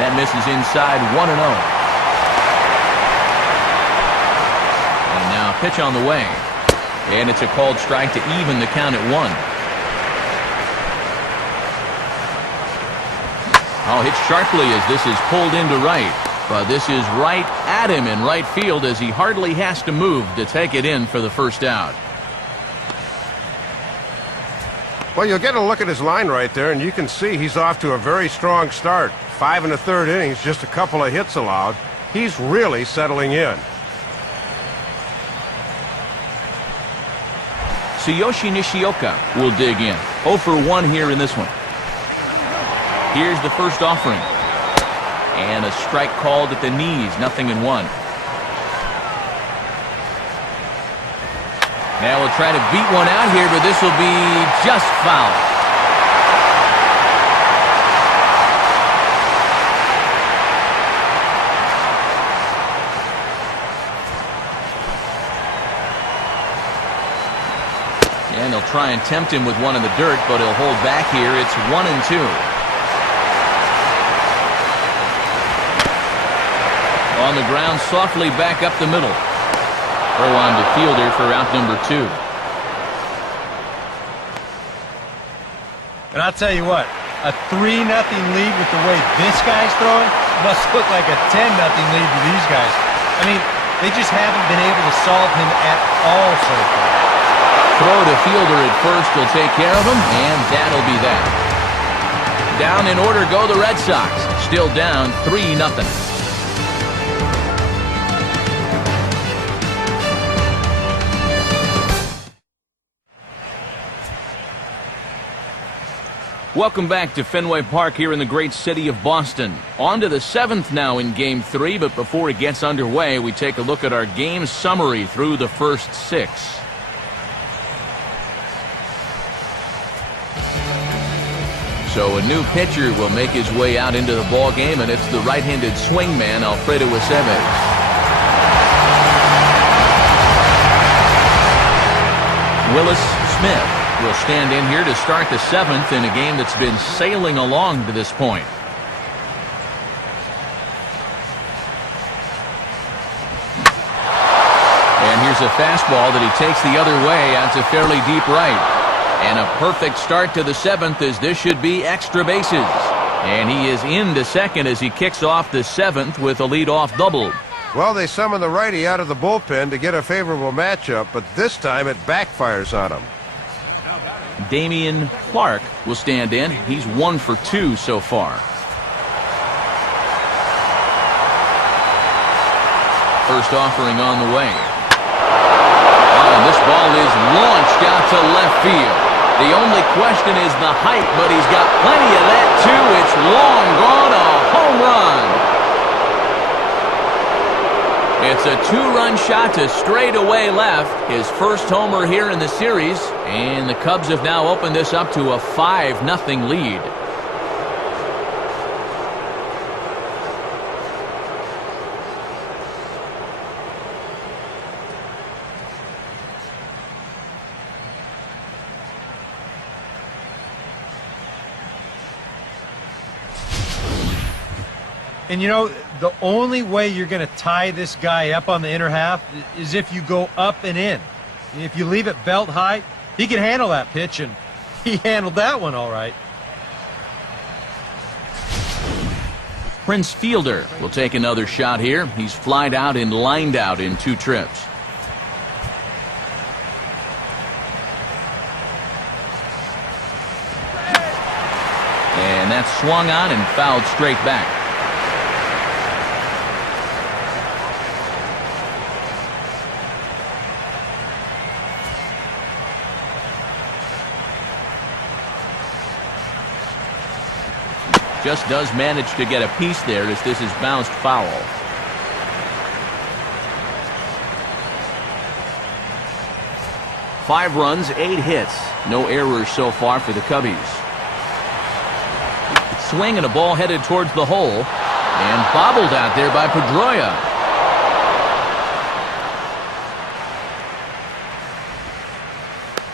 And that misses inside 1-0. And now pitch on the way. And it's a called strike to even the count at 1. Oh, hit sharply as this is pulled into right. But this is right at him in right field as he hardly has to move to take it in for the first out. Well, you'll get a look at his line right there, and you can see he's off to a very strong start. 5 1/3 innings, just a couple of hits allowed. He's really settling in. Tsuyoshi Nishioka will dig in. 0 for 1 here in this one. Here's the first offering. And a strike called at the knees, 0-1. Now we'll try to beat one out here, but this will be just foul. And they'll try and tempt him with one in the dirt, but he'll hold back here. It's 1-2. On the ground, softly back up the middle. Throw on to fielder for out number 2. And I'll tell you what, a 3-0 lead with the way this guy's throwing must look like a 10-0 lead to these guys. I mean, they just haven't been able to solve him at all so far. Throw to fielder at first will take care of him, and that'll be that. Down in order go the Red Sox. Still down 3-0. Welcome back to Fenway Park here in the great city of Boston. On to the 7th now in Game 3, but before it gets underway, we take a look at our game summary through the first 6. So a new pitcher will make his way out into the ball game, and it's the right-handed swingman, Alfredo Aceves. Willis Smith will stand in here to start the 7th in a game that's been sailing along to this point. And here's a fastball that he takes the other way out to fairly deep right. And a perfect start to the 7th as this should be extra bases. And he is into second as he kicks off the 7th with a leadoff double. Well, they summon the righty out of the bullpen to get a favorable matchup, but this time it backfires on him. Damian Clark will stand in. He's 1 for 2 so far. First offering on the way. Oh, and this ball is launched out to left field. The only question is the height, but he's got plenty of that too. It's long gone, a home run. It's a 2-run shot to straightaway left. His first homer here in the series. And the Cubs have now opened this up to a 5-0 lead. And you know, the only way you're going to tie this guy up on the inner half is if you go up and in. If you leave it belt high, he can handle that pitch, and he handled that one all right. Prince Fielder will take another shot here. He's flied out and lined out in 2 trips. And that's swung on and fouled straight back. Just does manage to get a piece there as this is bounced foul. Five runs, 8 hits. No errors so far for the Cubbies. Swing and a ball headed towards the hole. And bobbled out there by Pedroia.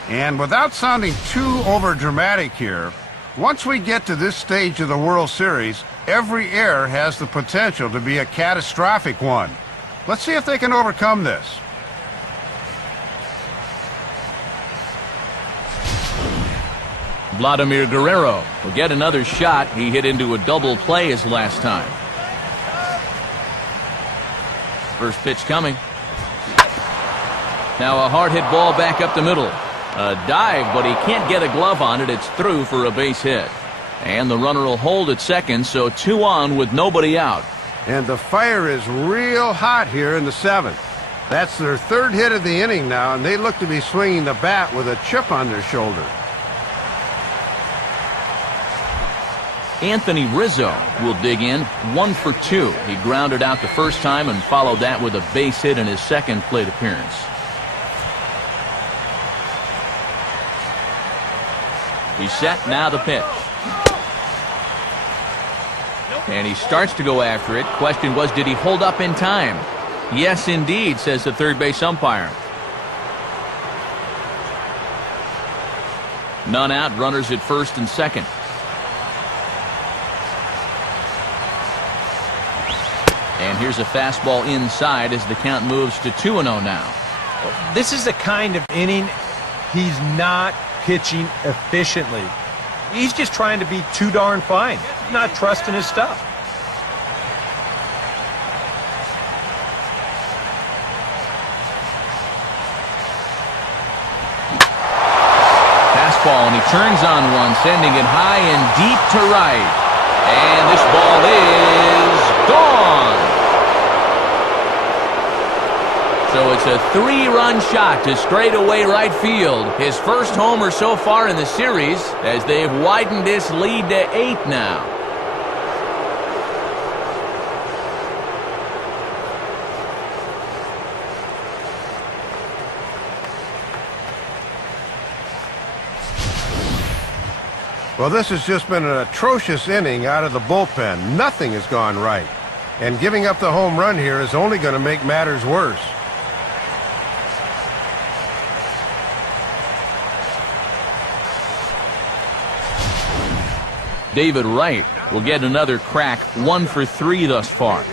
And without sounding too overdramatic here, once we get to this stage of the World Series, Every error has the potential to be a catastrophic one. Let's see if they can overcome this. Vladimir Guerrero will get another shot. He hit into a double play his last time. First pitch coming. Now a hard hit ball back up the middle. A dive, but he can't get a glove on it. It's through for a base hit. And the runner will hold at second, so 2 on with nobody out. And the fire is real hot here in the 7th. That's their 3rd hit of the inning now, and they look to be swinging the bat with a chip on their shoulder. Anthony Rizzo will dig in, 1 for 2. He grounded out the first time and followed that with a base hit in his second plate appearance. He's set, now the pitch. And he starts to go after it. Question was, did he hold up in time? Yes, indeed, says the third base umpire. None out, runners at first and second. And here's a fastball inside as the count moves to 2-0 now. This is the kind of inning he's not pitching efficiently. He's just trying to be too darn fine, not trusting his stuff. Fastball, and he turns on one, sending it high and deep to right. And this ball is gone. So it's a 3-run shot to straightaway right field. His first homer so far in the series as they've widened this lead to 8 now. Well, this has just been an atrocious inning out of the bullpen. Nothing has gone right. And giving up the home run here is only going to make matters worse. David Wright will get another crack, 1 for 3 thus far.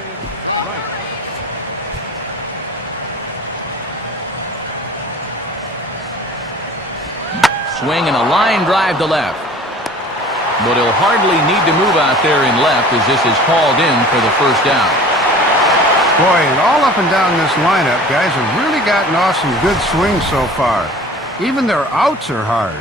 Swing and a line drive to left. But he'll hardly need to move out there in left as this is called in for the first out. Boy, and all up and down this lineup, guys have really gotten off some good swings so far. Even their outs are hard.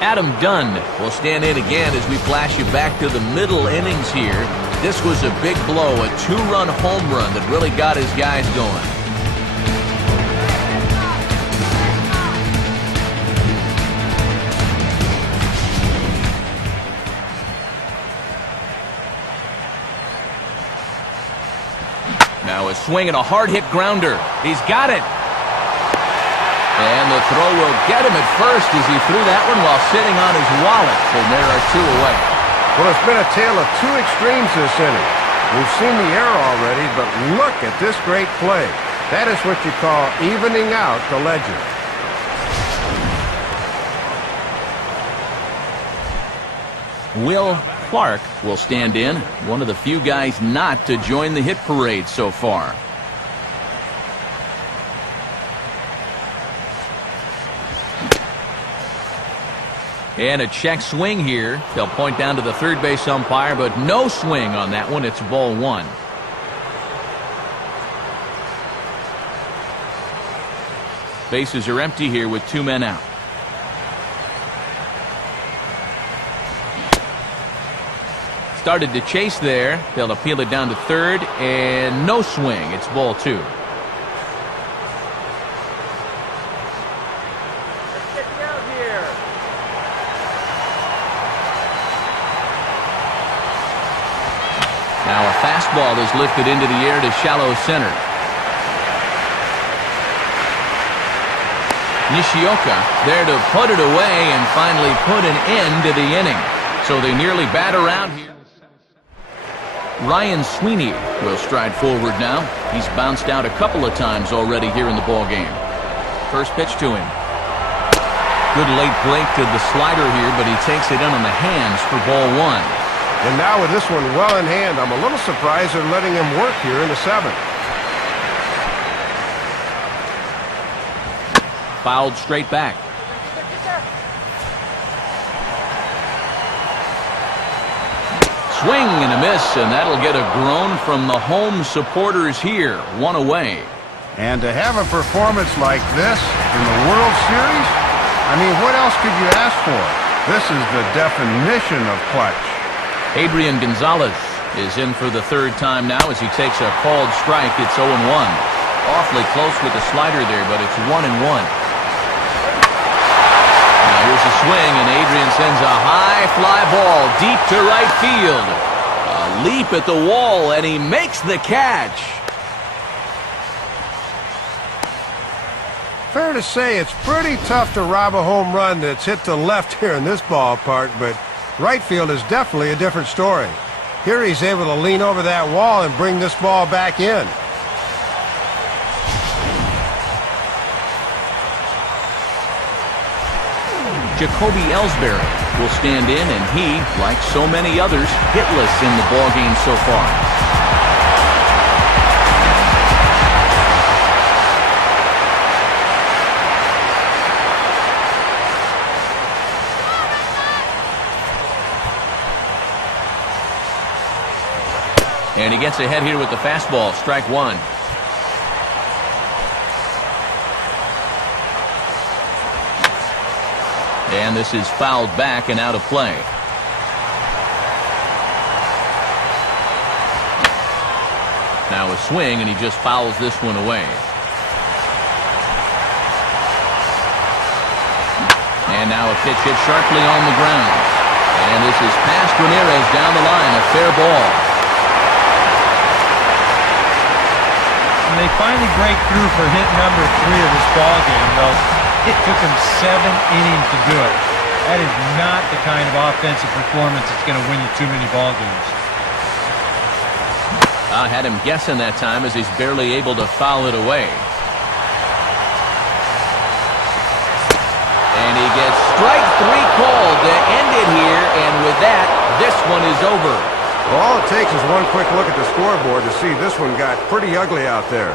Adam Dunn will stand in again as we flash you back to the middle innings here. This was a big blow, a 2-run home run that really got his guys going. Now a swing and a hard hit grounder. He's got it. And the throw will get him at first as he threw that one while sitting on his wallet. And there are 2 away. Well, it's been a tale of 2 extremes this inning. We've seen the error already, but look at this great play. That is what you call evening out the ledger. Will Clark will stand in, one of the few guys not to join the hit parade so far. And a check swing here. They'll point down to the third base umpire, but no swing on that one. It's ball 1. Bases are empty here with 2 men out. Started to chase there. They'll appeal it down to third, and no swing. It's ball 2. Now a fastball is lifted into the air to shallow center. Nishioka there to put it away and finally put an end to the inning. So they nearly bat around here. Ryan Sweeney will stride forward now. He's bounced out a couple of times already here in the ball game. First pitch to him. Good late break to the slider here, but he takes it in on the hands for ball one. And now with this one well in hand, I'm a little surprised they're letting him work here in the seventh. Fouled straight back. Swing and a miss, and that'll get a groan from the home supporters here. One away. And to have a performance like this in the World Series, I mean, what else could you ask for? This is the definition of clutch. Adrian Gonzalez is in for the third time now as he takes a called strike. It's 0-1. Awfully close with the slider there, but it's 1-1. Now here's a swing, and Adrian sends a high fly ball deep to right field. A leap at the wall, and he makes the catch. Fair to say it's pretty tough to rob a home run that's hit to left here in this ballpark, but right field is definitely a different story. Here he's able to lean over that wall and bring this ball back in. Jacoby Ellsbury will stand in, and he, like so many others, hitless in the ballgame so far. And he gets ahead here with the fastball, strike one. And this is fouled back and out of play. Now a swing, and he just fouls this one away. And now a pitch hit sharply on the ground. And this is past Ramirez down the line, a fair ball. They finally break through for hit number 3 of this ball game, though it took him 7 innings to do it. That is not the kind of offensive performance that's going to win you too many ball games. I had him guessing that time as he's barely able to foul it away. And he gets strike 3 called to end it here, and with that, this one is over. Well, all it takes is one quick look at the scoreboard to see this one got pretty ugly out there.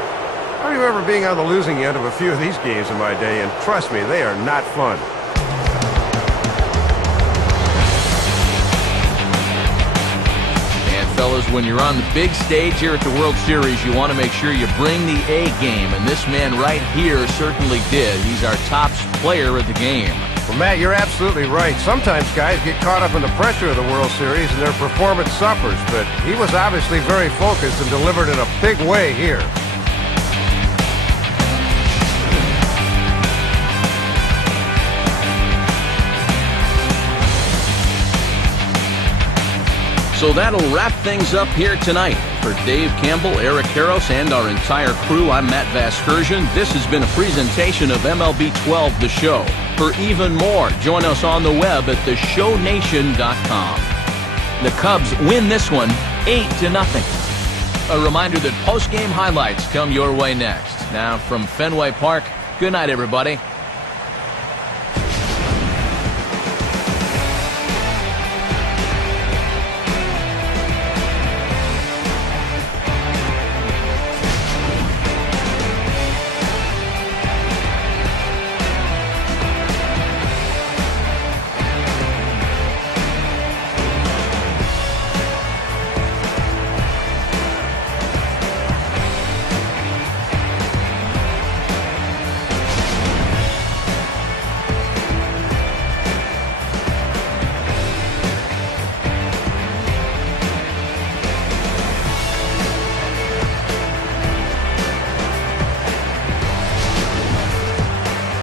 I remember being on the losing end of a few of these games in my day, and trust me, they are not fun. And fellas, when you're on the big stage here at the World Series, you want to make sure you bring the A game, and this man right here certainly did. He's our top player of the game. Well, Matt, you're absolutely right. Sometimes guys get caught up in the pressure of the World Series and their performance suffers, but he was obviously very focused and delivered in a big way here. So that'll wrap things up here tonight. For Dave Campbell, Eric Harros, and our entire crew, I'm Matt Vasgersian. This has been a presentation of MLB 12 The Show. For even more, join us on the web at theshownation.com. The Cubs win this one 8-0. A reminder that post-game highlights come your way next. Now from Fenway Park, good night, everybody.